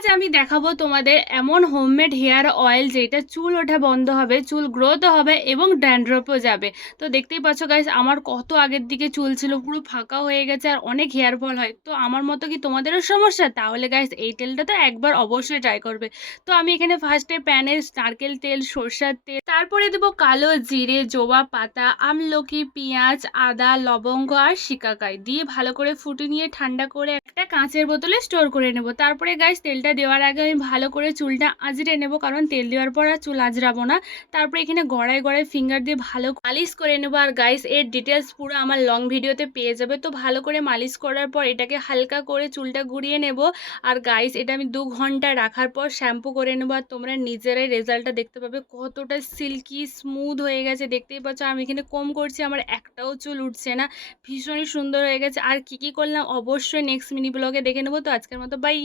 আজ আমি দেখাবো তোমাদের এমন হোমমেড হেয়ার অয়েল যেটা চুল ওঠা বন্ধ হবে, চুল গ্রোথও হবে এবং ড্যান্ড্রফও যাবে। তো দেখতেই পাচ্ছ গাইস, আমার কত আগের দিকে চুল ছিল পুরো ফাঁকা হয়ে গেছে আর অনেক হেয়ার ফল হয়। তো আমার মতো কি তোমাদেরও সমস্যা? তাহলে গাইস এই তেলটা তো একবার অবশ্যই ট্রাই করবে। তো আমি এখানে ফার্স্টে প্যানে নারকেল তেল, সরষের তেল, তারপরে দেবো কালো জিরে, জবা পাতা, আমলকি, পেঁয়াজ, আদা, লবঙ্গ আর শিকাকাই দিয়ে ভালো করে ফুটে নিয়ে ঠান্ডা করে একটা কাঁচের বোতলে স্টোর করে নেব। তারপরে গাইস তেলটা দেওয়ার আগে আমি ভালো করে চুলটা আঁচড়ে নেব, কারণ তেল দেওয়ার পর আর চুল আঁচড়াবো না। তারপরে এখানে গড়ায় গড়ায় ফিঙ্গার দিয়ে ভালো মালিশ করে নেবো। আর গাইস এর ডিটেলস পুরো আমার লং ভিডিওতে পেয়ে যাবে। তো ভালো করে মালিশ করার পর এটাকে হালকা করে চুলটা ঘুরিয়ে নেব। আর গাইস এটা আমি 2 ঘন্টা রাখার পর শ্যাম্পু করে নেবো, আর তোমরা নিজেরাই রেজাল্টটা দেখতে পাবে কতটা সিল্কি স্মুথ হয়ে গেছে। দেখতেই পাচ্ছ আমি এখানে কম করছি, আমার একটাও চুল উঠছে না, ভীষণই সুন্দর হয়ে গেছে। আর কি কি করলাম অবশ্যই নেক্সট মিনি ব্লগে দেখে নেবো। তো আজকের মতো বাই।